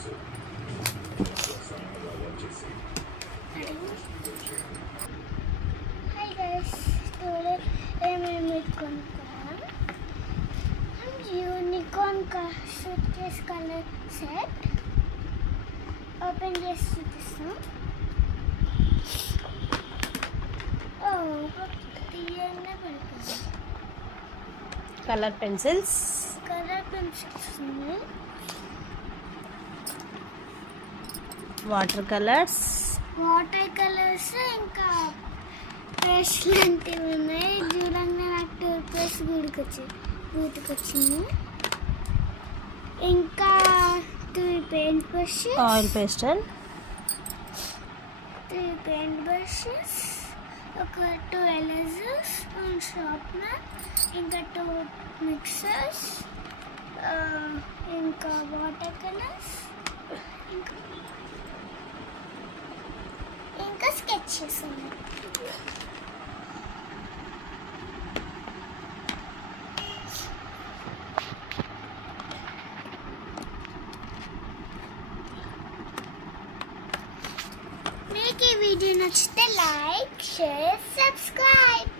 Hi guys, today I'm unicorn color. Unicorn suitcase color set. Open this చూపిస్తాం. తీయంగా పడుతుంది. Colour pencils ఉన్నాయి. Water colours ఇంకా paste లాంటివి ఉన్నాయి. దూరంగా నాకు టూత్ పేస్ట్ గుర్తుకొచ్చింది. ఇంకా 2 paint brushes, oil pastel, 3 paint brushes, ఒక 2 ఎరేజర్స్, 1 షార్ప్నర్, ఇంకా 2 మిక్సర్స్, ఇంకా వాటర్ కలర్స్, ఇంకా స్కెచెస్ ఉన్నాయి. మీకు ఈ వీడియో నచ్చితే లైక్, షేర్, సబ్స్క్రైబ్.